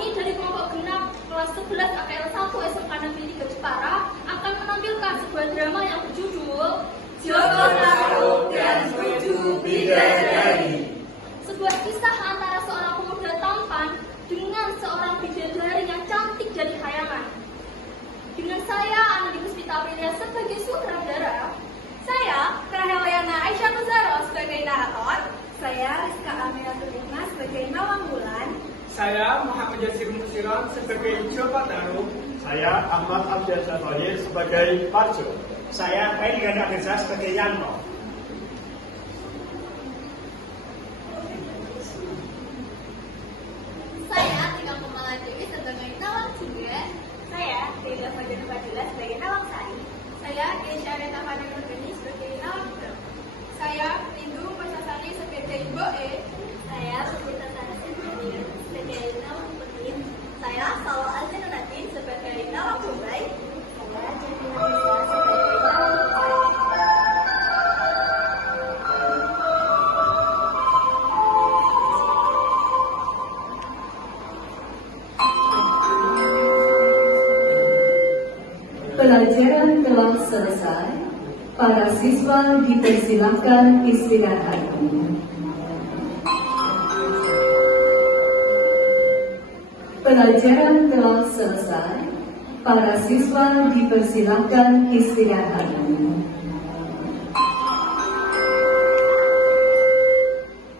Kami dari kelompok genap kelas 11 AKL 1 SMK Negeri 3 Jepara akan menampilkan sebuah drama yang berjudul Joko Tarub dan 7 Bidadari. Sebuah kisah antara seorang pemuda tampan dengan seorang bidadari yang cantik dari khayalan. Dengan saya, Anandi Puspita Aprilia sebagai sutradara. Saya, Raheliana Aisyah Tuzaro sebagai narator. Saya, Rizka Aminatul Ikhlas sebagai Nawang Bulan. Saya, Muhammad Yasir Musiron sebagai Joko Tarub. Saya, Ahmad Abdel Zahir sebagai Parjo. Saya, Kaini Ganda Desa sebagai Yanto. Saya, Tika Kumala Dewi sebagai Nawang Cingga. Saya, Dewa Fajar Fadila sebagai Nawang Sari. Saya, Keisha Reta Fajar Nurgani sebagai Nawang Bro. Saya, Rindu Pasasari sebagai Boe. Saya, Putita Sari sebagai Nawang Putin. Saya, Sawa Azinunatin sebagai Nawang Bombay. Saya, Jepina Desa sebagai Nawang Bombay. Pelajaran telah selesai. Para siswa dipersilakan istirahat. Pelajaran telah selesai. Para siswa dipersilakan istirahat.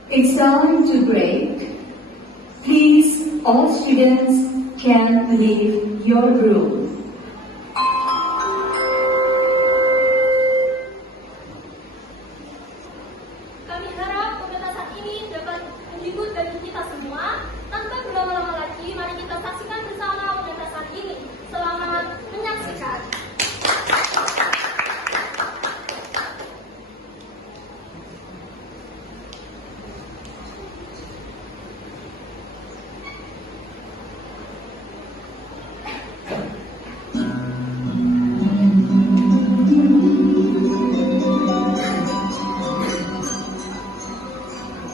It's time to break. Please, all students can leave your room. Kami harap pementasan ini dapat menghibur bagi kita semua. Tanpa berlama-lama lagi, mari kita saksikan bersama pementasan ini. Selamat menyaksikan.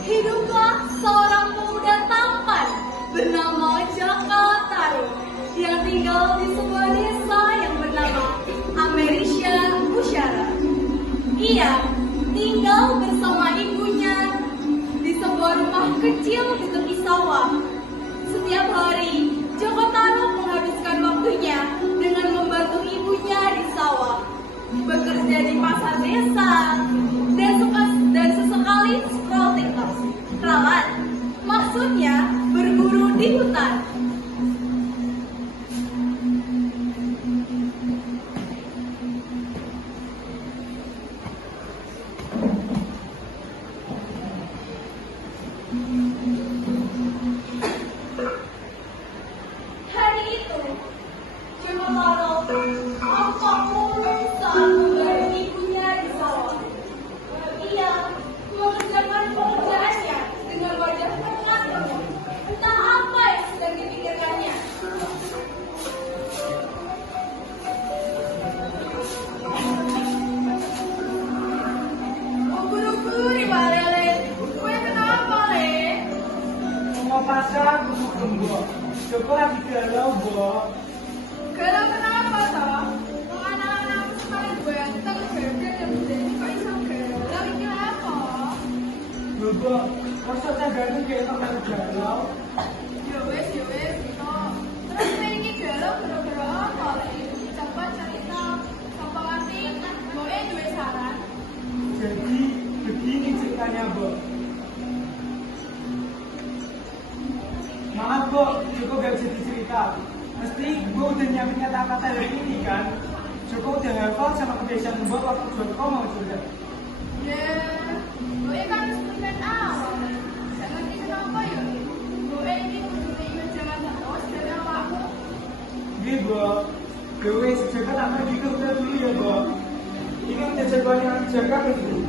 Hiduplah seorang pemuda tampan bernama Joko Tarub yang tinggal di sebuah desa yang bernama Amerisya Musyara. Ia tinggal bersama ibunya di sebuah rumah kecil di tepi sawah. Setiap hari, Joko Tarub menghabiskan waktunya dengan membantu ibunya di sawah, bekerja di pasar desa, dan sesekali scroll TikTok. Ralat, maksudnya berburu di hutan. Hari itu, Joko Tarub tampak murung saat membantu ibunya di sawah. Ia mengerjakan pekerjaannya dengan wajah tenang penuh. Entah apa yang sedang dipikirkannya. Ubur-ubur Pak Lele, gue kenapa Le? Mau pasang tunggu. Joko lagi galau, Bo. Galau kenapa toh? Mau anak-anak sekali gue ganteng, gede dan jadi kok iso galau ini apa? Lho, Bo, maksudnya ganteng kayak teman galau. Ya wes gitu. Terus ini galau gara-gara apa Le? Coba cerita, coba ngerti, gue duwe saran. Jadi, begini ceritanya, Bo. Maaf, Bo, Joko gak bisa dicerita. Mesti gue udah nyiapin kata-kata dari ini kan. Joko udah hafal sama kebiasaan Bo waktu Joko mau curhat. Ya, gue kan student awal. Gak ngerti kenapa ya. Gue ini kudu ingat jangan terus dari awakmu. Iya, Bo. Gue sejak tak pergi ke hotel dulu ya, Bo. Ini udah jadwalnya jaga itu.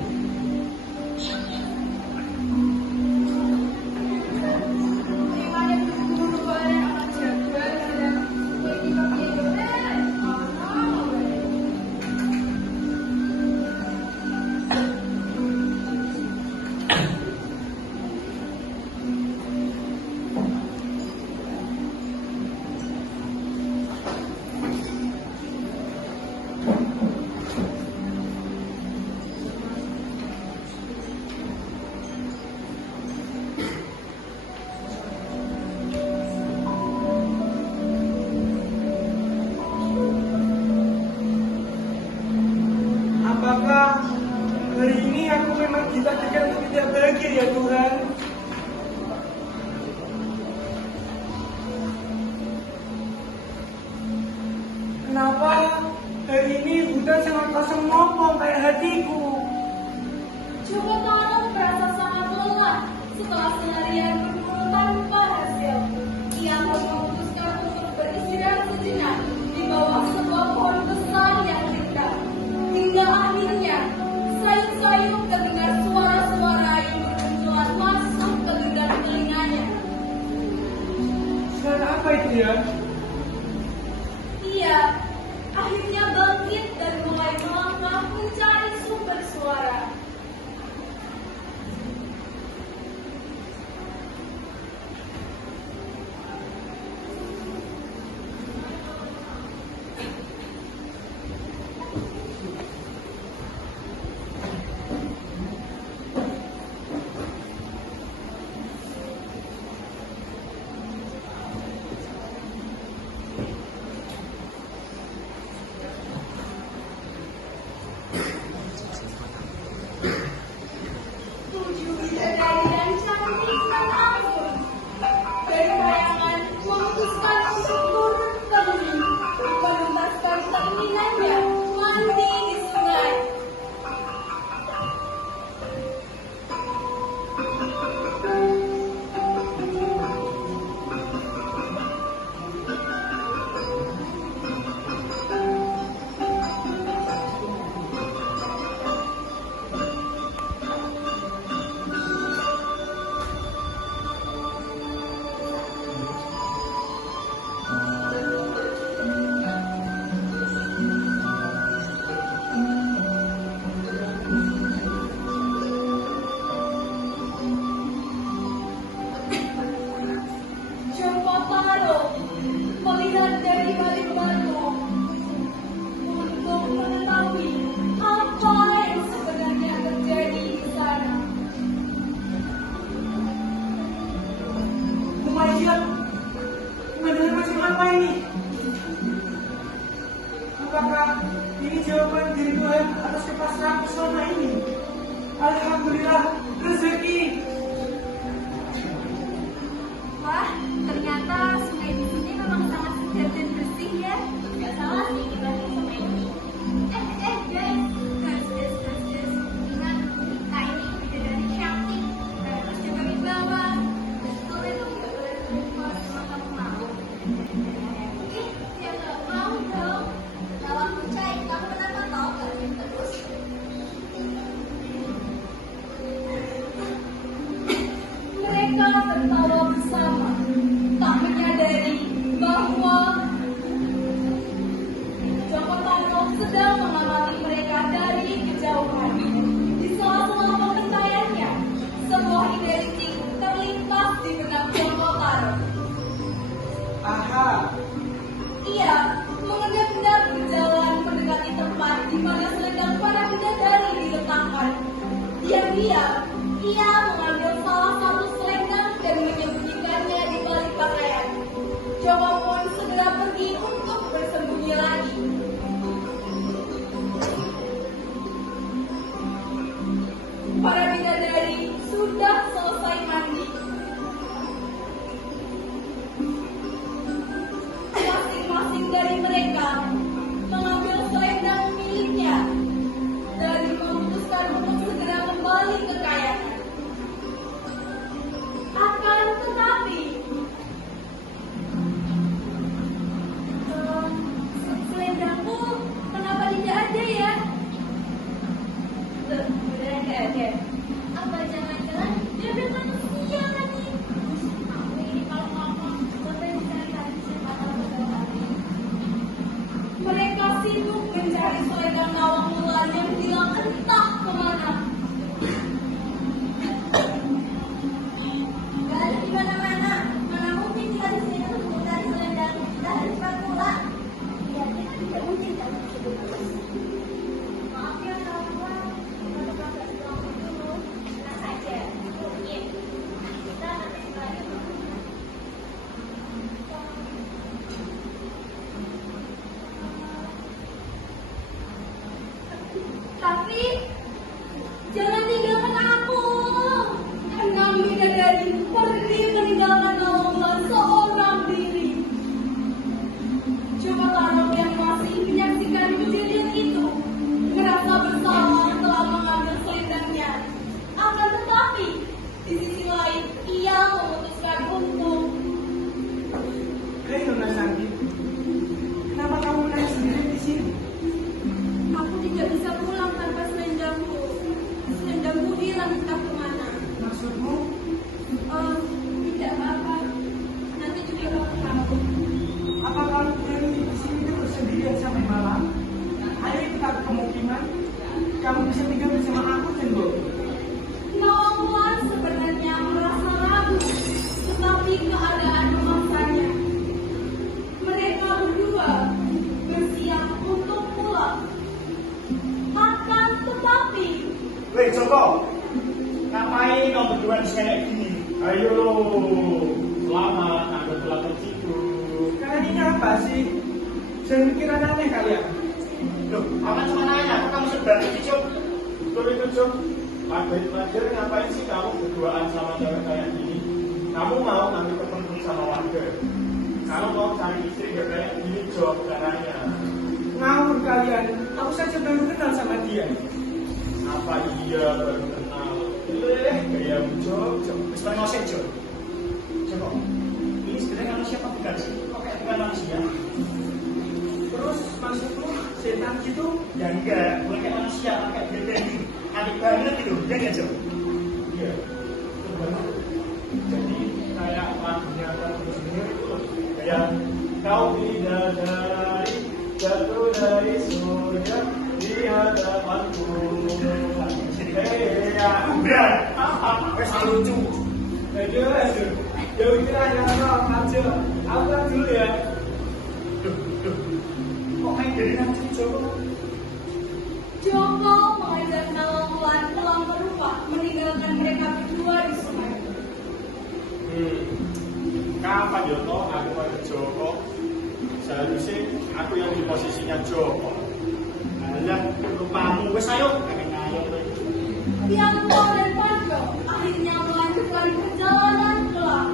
Gimana dulu bareng orang jadwal dan ini pakai Apakah hari ini aku memang ditakdirkan untuk tidak bahagia ya Tuhan? Kenapa hari ini hutan sangat kosong ngomong kayak hatiku? Coba kamu merasa sangat lelah setelah seharian berburu tanpa hasil. Ia pun memutuskan untuk beristirahat sejenak di bawah sebuah pohon besar yang rindang. Hingga akhirnya sayup-sayup terdengar suara-suara yang bermunculan masuk ke gendang telinganya. Suara apa itu ya? Ia akhirnya bangkit dan mulai melangkah mencari sumber suara. Tujuh bidadari dan cantik dan anggun dari kayangan memutuskan untuk turun ke bumi, menuntaskan keinginannya mandi di sungai. Joko Taro melihat dari balik batu untuk mengetahui apa yang sebenarnya terjadi di sana. Oh my God, benar macam apa ini? Apakah ini jawaban dari Tuhan atas kepasrahan selama ini? Alhamdulillah, rezeki. Wah, ternyata sungai di sini memang sangat segar dan bersih ya. Gak salah sih kita di sungai ini. Guys, ingat kita ini bidadari cantik, harus jaga wibawa. Betul itu nggak boleh lupa sama kamu mau. Ya nggak mau dong. Kalau aku cai, kamu kenapa tahu gak terus? Mereka tertawa bersama, tak menyadari bahwa Joko Taro sedang mengamati mereka dari kejauhan. Di sela-sela pembentaiannya, sebuah ide licik terlintas di benak Joko Taro. Aha, Ia mengendap-endap berjalan mendekati tempat di mana selendang para bidadari diletakkan. Diam-diam, ia mengambil salah satu selendang dan menyembunyikannya di balik pakaian. Joko pun segera pergi untuk bersembunyi lagi. Para bidadari sudah selesai mandi. Masing-masing dari mereka mengambil selendang miliknya dan memutuskan untuk segera kembali ke kayangan. Akan tetapi, selendangku kenapa tidak ada ya? Loh, beneran gak ada? Apa jangan-jangan dia udah manusia lagi? Aku ini kalau ngomong, sampai dicari-cari siapa tahu ada. Mereka sibuk mencari selendang Nawang Wulan yang hilang entah kemana. Gak ada di mana-mana. Mana mungkin kita di sini untuk mencari selendang kita harus pula. Ya, kita tidak mungkin dapat hidup terus. Maaf ya, kawan. Kalau kakak pulang dulu, tenang saja. Mungkin kita nanti lagi. Tapi jangan tinggalkan aku. Enam bidadari pergi meninggalkan Nawangwulan seorang diri. Coba Tarok yang masih menyaksikan kejadian itu merasa bersalah telah mengambil selendangnya. Akan tetapi di sisi lain ia memutuskan untuk Hei Nona Santi, kenapa kamu naik sendiri di sini? aku tidak bisa pulang tanpa selendangku. Selendangku hilang entah kemana. Maksudmu? Tidak apa-apa. Nanti juga kamu tahu. Apa kamu berani di sini terus sendirian sampai malam? Ayo kita ke pemukiman. Kamu bisa tinggal bersama aku, Cenbo. Nawangwulan sebenarnya merasa ragu, tetapi keadaan memaksanya. Mereka berdua bersiap untuk pulang. Akan tetapi Weh Joko, ngapain kamu berdua kayak gini? Ayo, selamat, aku telah tertidur. Kalian ini apa sih? Jangan mikir aneh kalian. Loh, aku cuma nanya, kok kamu sedang ini, Cuk? Betul itu, Cuk. Pelajar ngapain sih kamu berduaan sama cewek kayak gini? Kamu mau ngambil ketemu sama warga? Kalau mau cari istri gak kayak gini, Cuk, caranya. Ngawur kalian. Aku saja baru kenal sama dia. Apa iya baru kenal? Gaya Cuk, Cuk. Bisa ngosek, Cuk. Cuk, ini sebenarnya manusia apa bukan sih? Kok kayak bukan manusia? Terus maksudmu setan gitu? Ya enggak, bukan kayak manusia, kayak beda gitu. Aneh banget gitu, ya nggak, Cuk? Iya, itu benar. Jadi kayak lagunya terus itu loh. Kayak kau bidadari jatuh dari surga di hadapanku. Ya udah, wes lucu. Aduh. Ya udah, jangan aja. Aku kan dulu ya. Kok main dari nanti, Joko? Joko mengajak Nawangwulan pulang ke rumah, meninggalkan mereka berdua di sungai. Kapan ya toh aku ada Joko? Seharusnya aku yang di posisinya Joko. Alah, lupamu, wes ayo. Tianto dan Parjo akhirnya melanjutkan perjalanan pulang.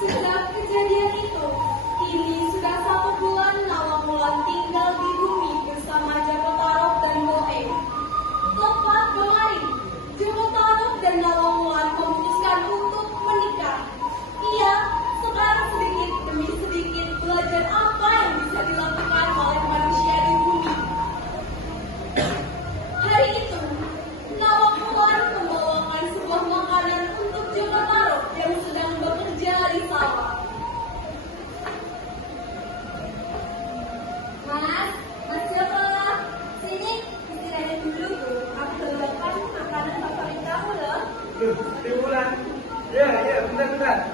Sejak kejadian itu, ini sudah 1 bulan Nawangwulan tinggal di bumi bersama Joko Tarok dan Boe. Tepat kemarin, Joko Tarok dan Nawangwulan memutuskan untuk menikah. Ia sekarang sedikit demi sedikit belajar apa yang bisa dilakukan oleh manusia di bumi. Hari itu, Nawangwulan membawakan sebuah makanan untuk Joko Tarok yang sedang bekerja di sawah. Mas Joko, sini istirahat dulu. Aku bawakan makanan favorit kamu loh. Loh, Timulan. Ya, bentar.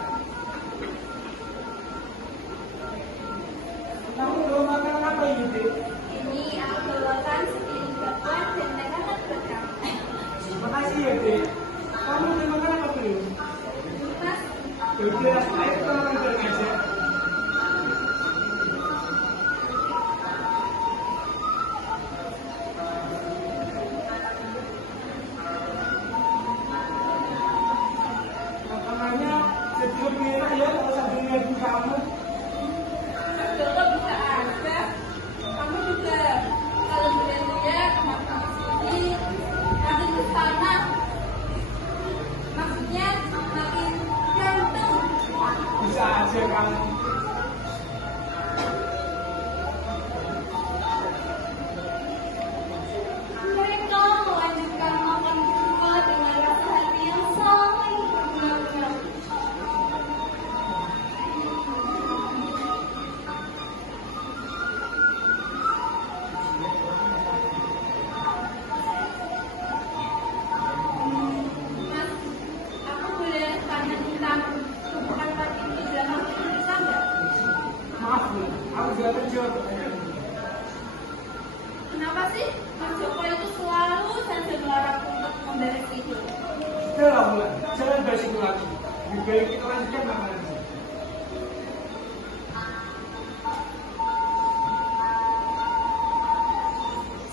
Kamu bawa makanan apa ini, Tik? Ini aku bawakan sepiring bakwan dan makanan buat kamu. Makasih ya, Tik. Kamu udah makan apa belum? Mas, Yaudah, ayo kita makan bareng aja. Makanannya jadi lebih enak ya kalau sambil lihat kamu. Joko bisa aja. Kamu juga kalau lihat-lihat kemana sini, nanti ke sana. baik kita lanjutkan makan.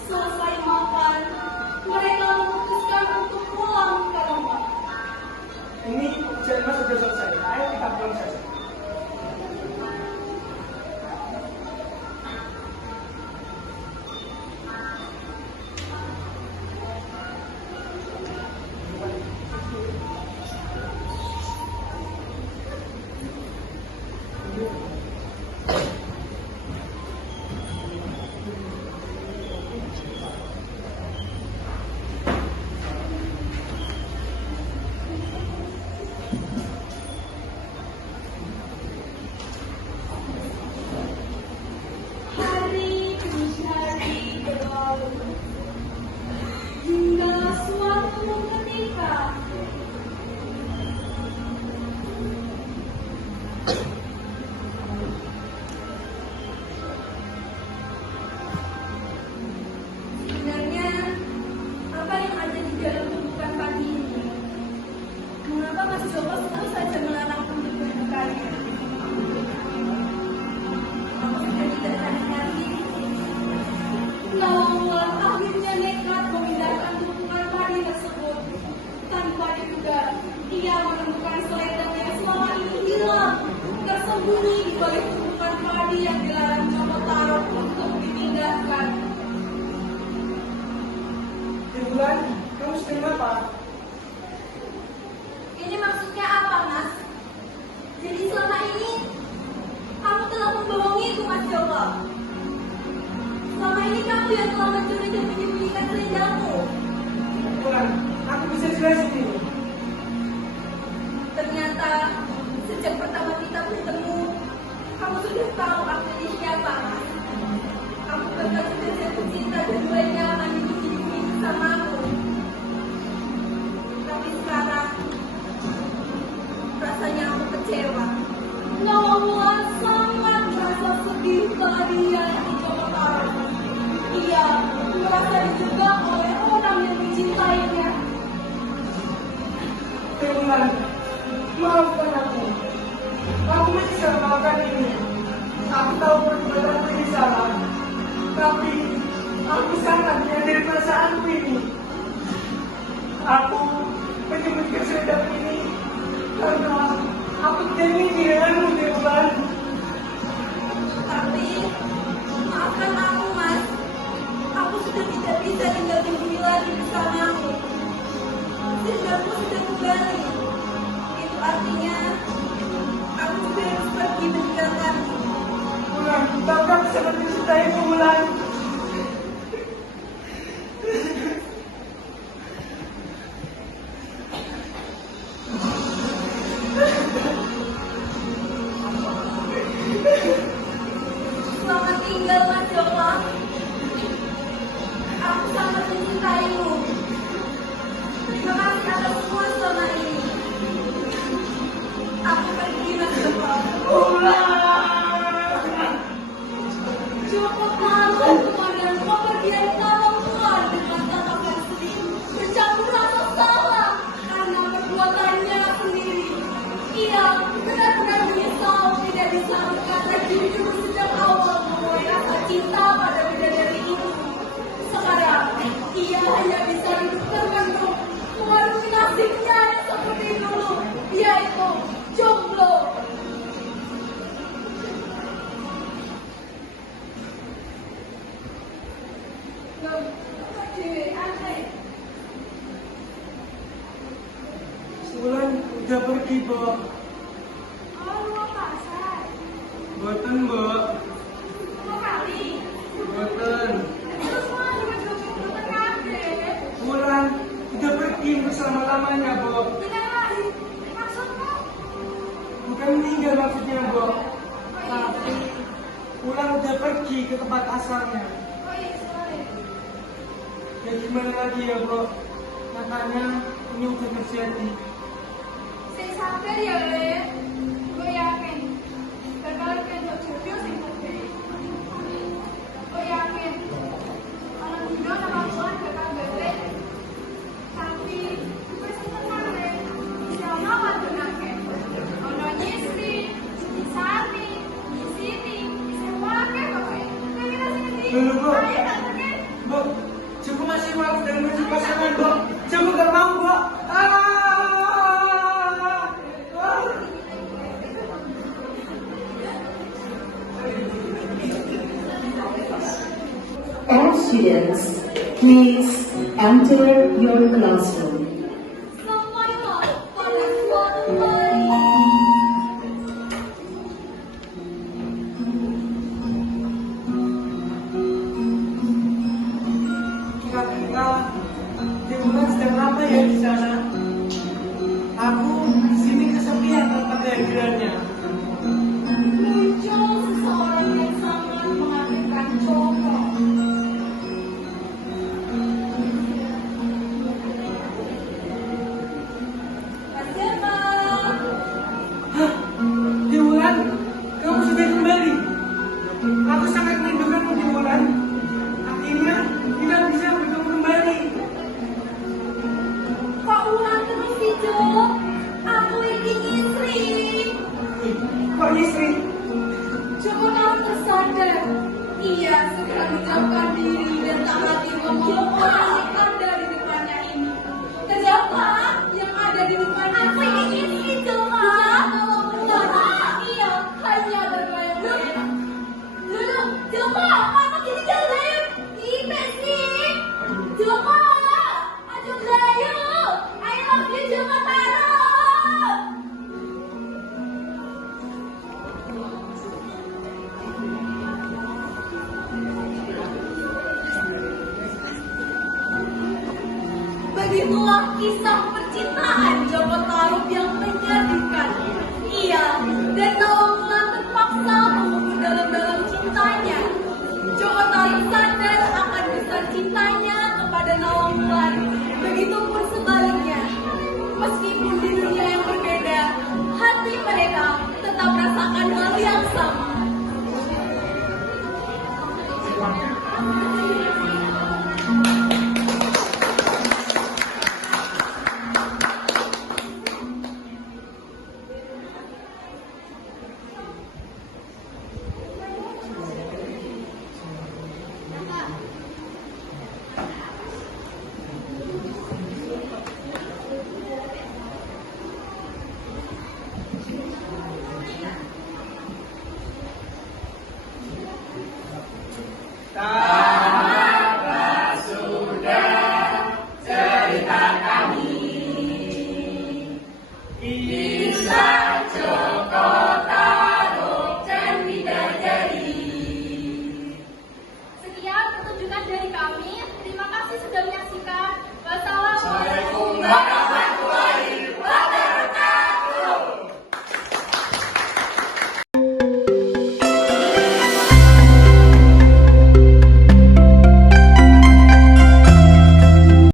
Selesai makan, mereka memutuskan untuk pulang ke rumah. Ini pekerjaan Mas sudah selesai. Ayo kita pulang saja. Hari demi hari berlalu, hingga suatu ketika sebenarnya apa yang ada di dalam tumpukan padi ini? Mengapa Mas Joko selalu saja melarang untuk membukanya? Aku sudah tidak tahan lagi. Namun akhirnya nekat memindahkan tumpukan padi tersebut. Tanpa diduga, ia menemukan selendang yang selama ini hilang, tersembunyi di balik tumpukan padi yang dilarang Joko taruh untuk dipindahkan. Bulan, kamu sedang apa? Ini maksudnya apa, Mas? Jadi selama ini kamu telah membohongiku, Mas Joko. Selama ini kamu yang telah mencuri dan menyembunyikan selendangmu. Bulan, aku bisa jelasin ini. Ternyata sejak pertama kita bertemu, kamu sudah tahu aku ini siapa, Mas. Kamu bahkan sudah jatuh cinta dan mulai nyaman hidup bersamaku. Tapi sekarang rasanya aku kecewa. Namun sangat merasa sedih bahagia di Joko taruh. Ia merasa dijebak oleh orang yang mencintainya. Bulan, maafkan aku. Aku menyesal melakukan ini. Aku tahu perbuatanku ini salah. Tapi aku sangat menyadari perasaanku ini. Aku menyembunyikan selendang ini karena aku tidak ingin kehilanganmu, Bulan. Tapi maafkan aku, Mas. Aku sudah tidak bisa tinggal sendiri lagi bersamamu. Selendangmu sudah kembali. Itu artinya aku sudah harus pergi meninggalkanmu. Bulan, bahkan sangat mencintaimu, Bulan. Selamat tinggal, Mas Joko. Aku sangat mencintaimu. Terima kasih atas semua selama ini. Aku pergi, Mas Joko. Cukup malu kepada kepergian kamu Tuhan dengan tatapan sedih, bercampur rasa salah karena perbuatannya sendiri. Ia benar-benar menyesal tidak bisa berkata jujur sejak awal memulai rasa cinta pada bidadari itu. Sekarang ia hanya bisa hidup termenung mengarungi nasibnya yang seperti dulu, yaitu jomblo. Bulan udah pergi, Bo. Oh, lu pasar. Boten, Bo. 2 kali. Boten. Terus mau juga jomblo kabeh. Bulan udah pergi bersama-lamanya, Bo. Tidak lagi. Maksudmu? Bukan meninggal maksudnya, Bo. Tapi Bulan udah pergi ke tempat asalnya. Oh iya, sorry. Ya gimana lagi ya, Bo? Makanya ini udah terjadi. Sing sabar ya, Le. Gue yakin bakal kentuk jodoh sing gede. Gue yakin kalau dino sama Tuhan bakal balik. Tapi gue seneng Le. Bisa mawar benake. malas dan menuju pasangan kok. Cuma gak mau kok. All students, please enter your classroom. Sampailah pada suatu hari. Kira-kira Timbulan sedang apa ya di sana? Aku di sini kesepian tanpa kehadirannya. Muncul seseorang yang sangat mengagumkan Joko. Siapa? Hah? Timbulan, kamu sudah kembali. Aku sangat merindukanmu Timbulan. Akhirnya kita bisa bertemu kembali. Kok ulang terus sih, Jok? Aku ini istri. Kok istri? Joko tak tersadar. Ia segera menjauhkan diri dan tak lagi membuat Anda di depannya ini. Kenapa yang ada di depan aku ini istri, Joko? Iya, hanya berbayang-bayang. Lulu, Joko, kamu jadi jelek. Ini sih. Joko, ayo Melayu. I love you, Joko Taro. Begitulah kisah percintaan Joko Tarub yang menyedihkan. Ia dan Nawang Wulan terpaksa mengubur dalam-dalam cintanya. Joko Tarub sadar